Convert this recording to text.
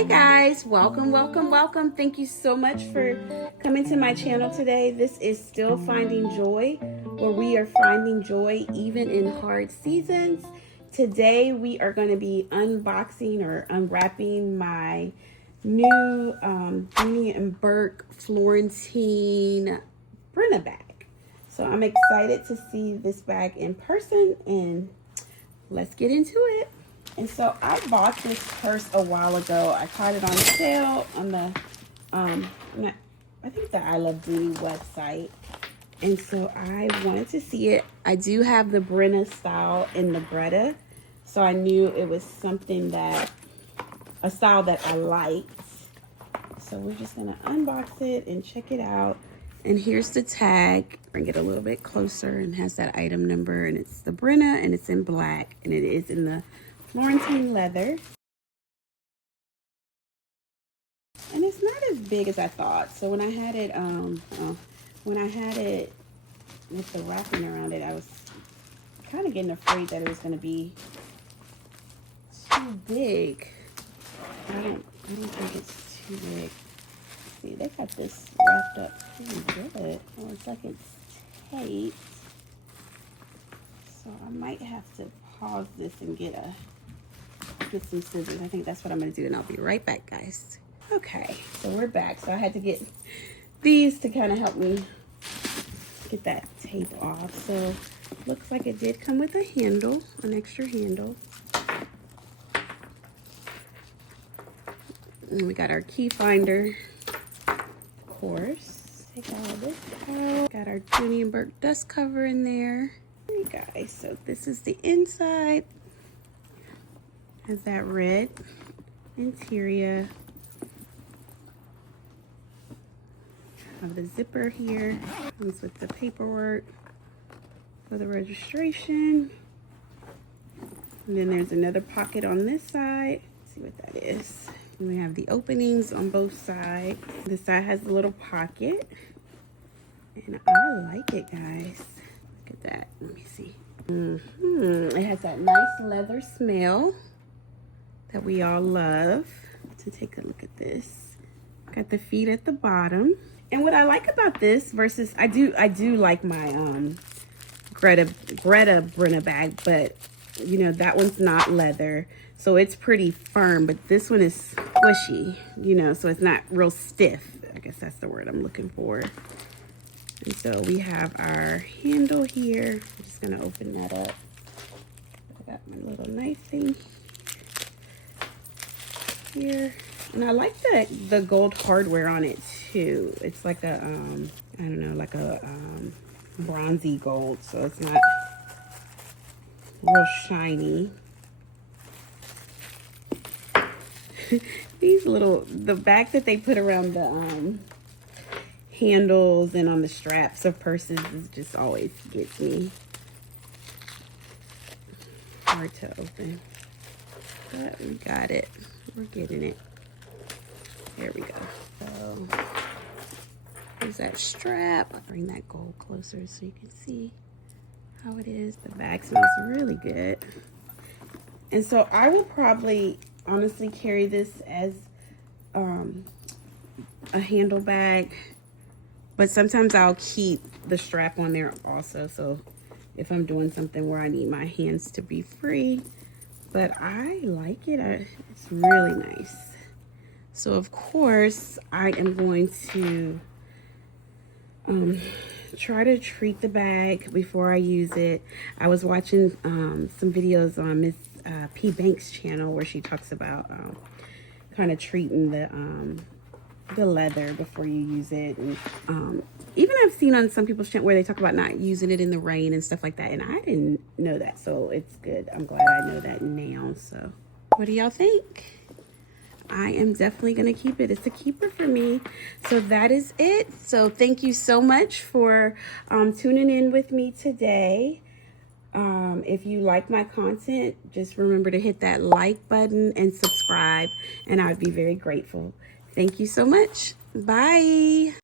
Hi guys, welcome. Thank you so much for coming to my channel today. This is Still Finding Joy, where we are finding joy even in hard seasons. Today we are going to be unboxing or unwrapping my new Dooney Bourke Florentine Brenna bag. So I'm excited to see this bag in person, and let's get into it. And so I bought this purse a while ago. I caught it on sale on the, I think the I Love Dooney website. And so I wanted to see it. I do have the Brenna style in the Greta. So I knew it was something that, a style that I liked. So we're just gonna unbox it and check it out. And here's the tag. Bring it a little bit closer, and has that item number, and it's the Brenna, and it's in black, and it is in the Florentine leather. And it's not as big as I thought. So when I had it with the wrapping around it, I was kind of getting afraid that it was going to be too big. I don't think it's too big. See, they got this wrapped up pretty good. Oh, it's like it's taped. So I might have to pause this and get some scissors. I think that's what I'm gonna do, and I'll be right back, guys. Okay, so we're back. So I had to get these to kind of help me get that tape off. So looks like it did come with a handle, an extra handle. And we got our key finder, of course. Take all of this out. Got our Dooney Bourke dust cover in there. Hey guys, so this is the inside. Has that red interior. Have the zipper here. Comes with the paperwork for the registration. And then there's another pocket on this side. Let's see what that is. And we have the openings on both sides. This side has a little pocket. And I like it, guys. Look at that. Let me see. It has that nice leather smell that we all love. To take a look at this. Got the feet at the bottom. And what I like about this versus, I do like my Greta Brenna bag, but you know, that one's not leather, so it's pretty firm, but this one is squishy, you know, so it's not real stiff. I guess that's the word I'm looking for. And so we have our handle here. I'm just gonna open that up. I got my little knife thing here. And I like the gold hardware on it too. It's like a, I don't know, like a bronzy gold. So it's not real shiny. These little, the back that they put around the handles and on the straps of purses is just always gets me. Hard to open. But we got it. We're getting it. There we go. So there's that strap. I'll bring that gold closer so you can see how it is. The bag smells really good. And so I will probably honestly carry this as a handle bag, but sometimes I'll keep the strap on there also, so if I'm doing something where I need my hands to be free. But I like it. It's really nice. So of course I am going to try to treat the bag before I use it. I was watching some videos on Miss P. Banks' channel where she talks about kind of treating the leather before you use it. And even I've seen on some people's channel where they talk about not using it in the rain and stuff like that, and I didn't know that, so it's good. I'm glad I know that now. So what do y'all think? I am definitely going to keep it. It's a keeper for me. So that is it. So thank you so much for tuning in with me today. If you like my content, just remember to hit that like button and subscribe, and I'd be very grateful. Thank you so much. Bye.